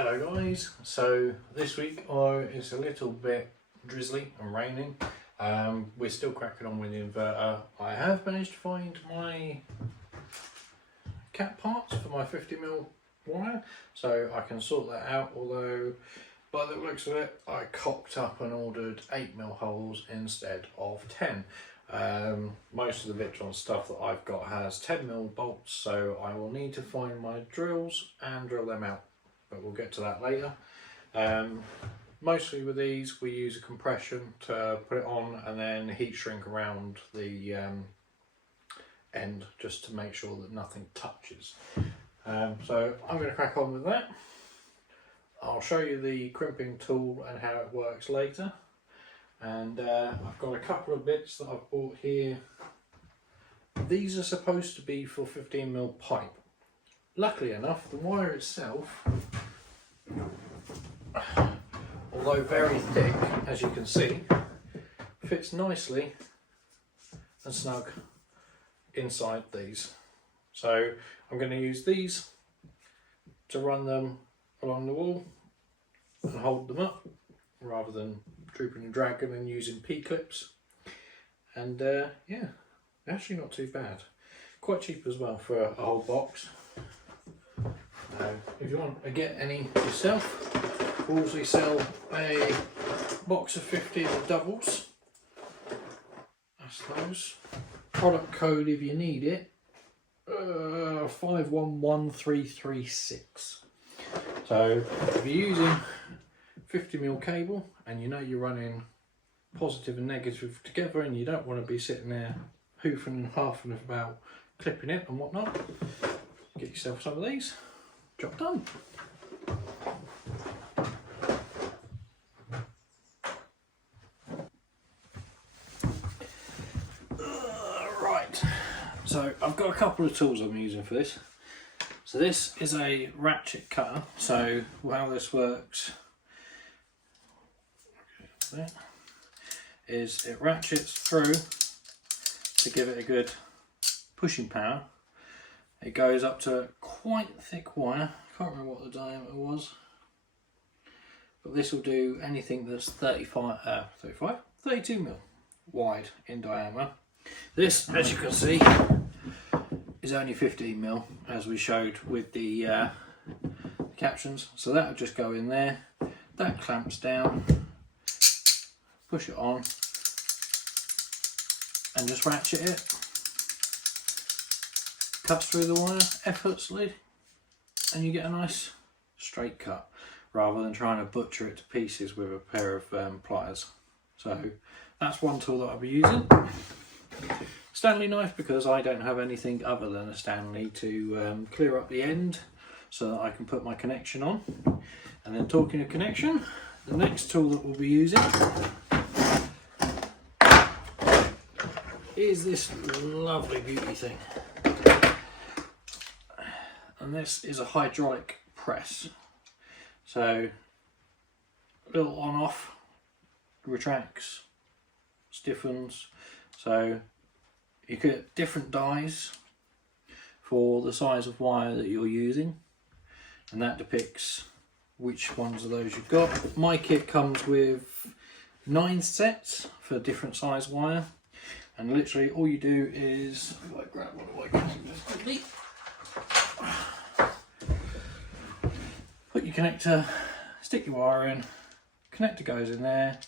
Hello guys, so this week it's a little bit drizzly and raining. We're still cracking on with the inverter. I have managed to find my cap parts for my 50mm wire, so I can sort that out, although by the looks of it I cocked up and ordered 8mm holes instead of 10. Most of the Victron stuff that I've got has 10mm bolts, so I will need to find my drills and drill them out, but we'll get to that later. Mostly with these we use a compression to put it on and then heat shrink around the end just to make sure that nothing touches. So I'm going to crack on with that. I'll show you the crimping tool and how it works later. And I've got a couple of bits that I've bought here. These are supposed to be for 15mm pipe. Luckily enough, the wire itself, although very thick, as you can see, fits nicely and snug inside these. So I'm going to use these to run them along the wall and hold them up, rather than drooping and dragging and using P-clips. And yeah, actually not too bad. Quite cheap as well for a whole box. If you want to get any yourself, Wolseley sell a box of 50 of the doubles. That's those. Product code if you need it, 511336. So if you're using 50mm cable and you know you're running positive and negative together and you don't want to be sitting there hoofing and halfing about clipping it and whatnot, get yourself some of these. Job done. Right, so I've got a couple of tools I'm using for this. So this is a ratchet cutter. So how this works is it ratchets through to give it a good pushing power. It goes up to quite thick wire. I can't remember what the diameter was, but this will do anything that's 32mm wide in diameter. This, as you can see, is only 15mm, as we showed with the captions. So that will just go in there. That clamps down. Push it on, and just ratchet it. Cuts through the wire effortlessly, and you get a nice straight cut rather than trying to butcher it to pieces with a pair of pliers. So that's one tool that I'll be using. Stanley knife, because I don't have anything other than a Stanley to clear up the end so that I can put my connection on. And then, talking of connection, the next tool that we'll be using is this lovely beauty thing. And this is a hydraulic press. So little on off, retracts, stiffens. So you get different dies for the size of wire that you're using, and that depicts which ones of those you've got. My kit comes with 9 sets for different size wire, and literally all you do is, if I grab one of my connectors quickly, put your connector, stick your wire in, connector goes in there,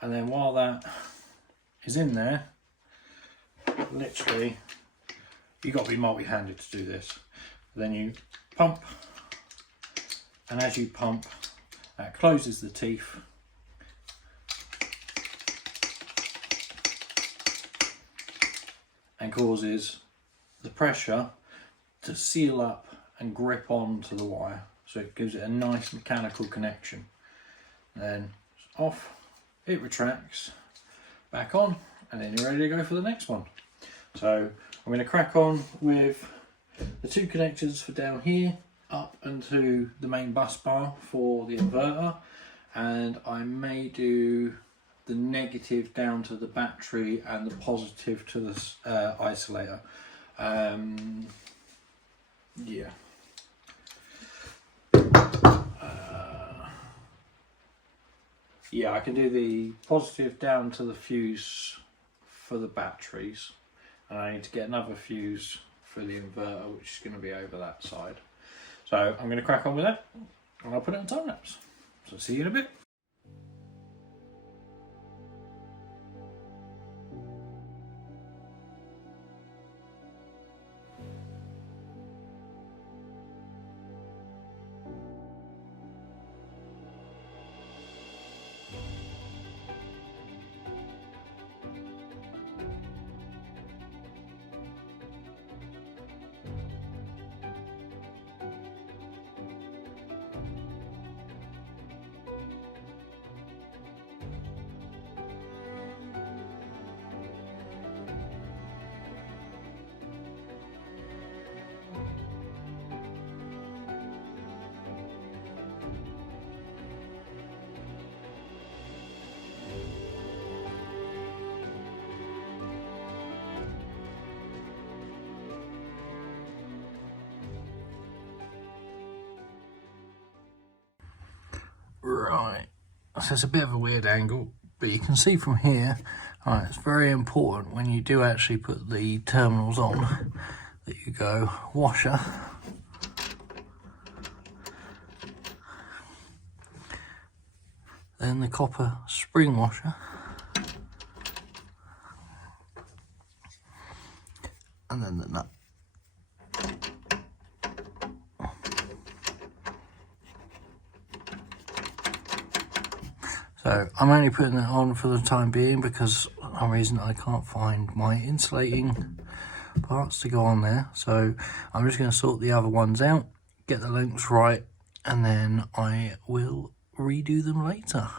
and then while that is in there, literally, you've got to be multi-handed to do this. Then you pump, and as you pump, that closes the teeth. And causes the pressure to seal up and grip onto the wire. So it gives it a nice mechanical connection. Then it's off, it retracts, back on, and then you're ready to go for the next one. So I'm going to crack on with the 2 connectors for down here up into the main bus bar for the inverter, and I may do the negative down to the battery and the positive to the isolator. Yeah. Yeah, I can do the positive down to the fuse for the batteries, and I need to get another fuse for the inverter, which is going to be over that side. So I'm going to crack on with that, and I'll put it on time lapse. So see you in a bit. Right, so it's a bit of a weird angle, but you can see from here, right, it's very important when you do actually put the terminals on that you go washer, then the copper spring washer, and then the nut. So I'm only putting that on for the time being because for some reason I can't find my insulating parts to go on there. So I'm just going to sort the other ones out, get the lengths right, and then I will redo them later.